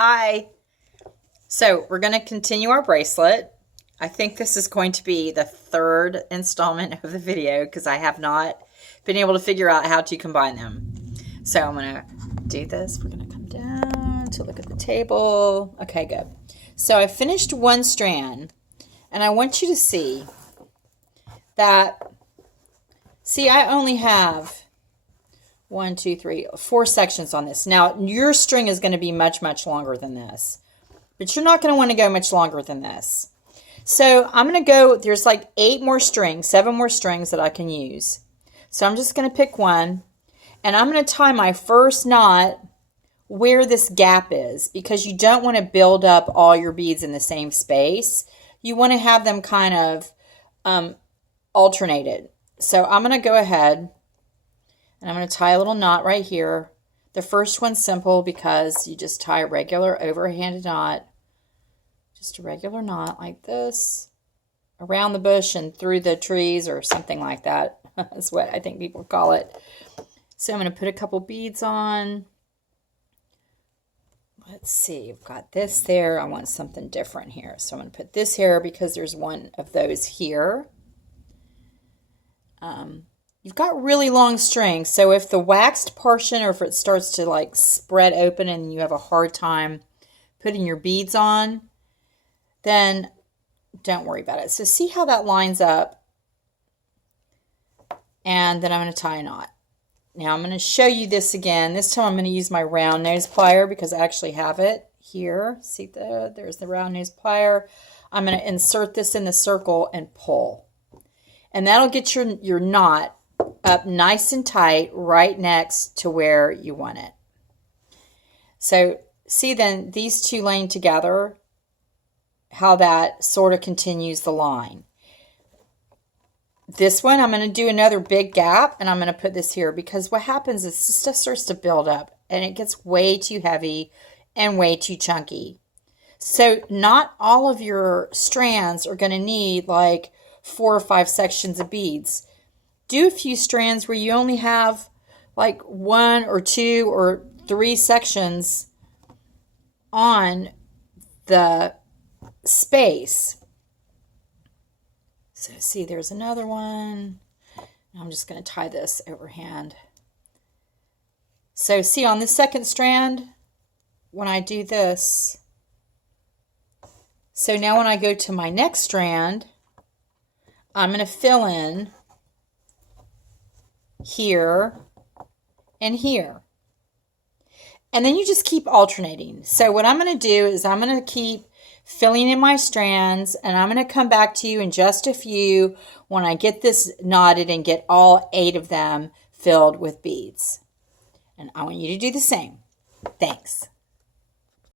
Hi. So we're going to continue our bracelet. I think this is going to be the third installment of the video because I have not been able to figure out how to combine them. So I'm going to do this. We're going to come down to look at the table. Okay, good. So I finished one strand and I want you to see that, I only have 1, 2, 3, 4 sections on this. Now, your string is going to be much, much longer than this. But you're not going to want to go much longer than this. So I'm going to go, there's like 7 more strings that I can use. So I'm just going to pick one. And I'm going to tie my first knot where this gap is. Because you don't want to build up all your beads in the same space. You want to have them kind of alternated. So I'm going to go ahead and I'm going to tie a little knot right here. The first one's simple because you just tie a regular overhanded knot. Just a regular knot like this. Around the bush and through the trees or something like that. That's what I think people call it. So I'm going to put a couple beads on. Let's see. I've got this there. I want something different here. So I'm going to put this here because there's one of those here. You've got really long strings, so if the waxed portion or if it starts to like spread open and you have a hard time putting your beads on, then don't worry about it. So see how that lines up, and then I'm going to tie a knot. Now I'm going to show you this again. This time I'm going to use my round nose plier because I actually have it here. See, there's the round nose plier. I'm going to insert this in the circle and pull. And that'll get your knot up nice and tight right next to where you want it. So see then these two laying together, how that sort of continues the line. This one I'm going to do another big gap and I'm going to put this here because what happens is this stuff starts to build up and it gets way too heavy and way too chunky. So not all of your strands are going to need like 4 or 5 sections of beads. Do a few strands where you only have like 1 or 2 or 3 sections on the space. So see, there's another one. I'm just going to tie this overhand. So see on the second strand, when I do this, so now when I go to my next strand, I'm going to fill in here and here. And then you just keep alternating. So what I'm going to do is I'm going to keep filling in my strands and I'm going to come back to you in just a few when I get this knotted and get all 8 of them filled with beads. And I want you to do the same. Thanks.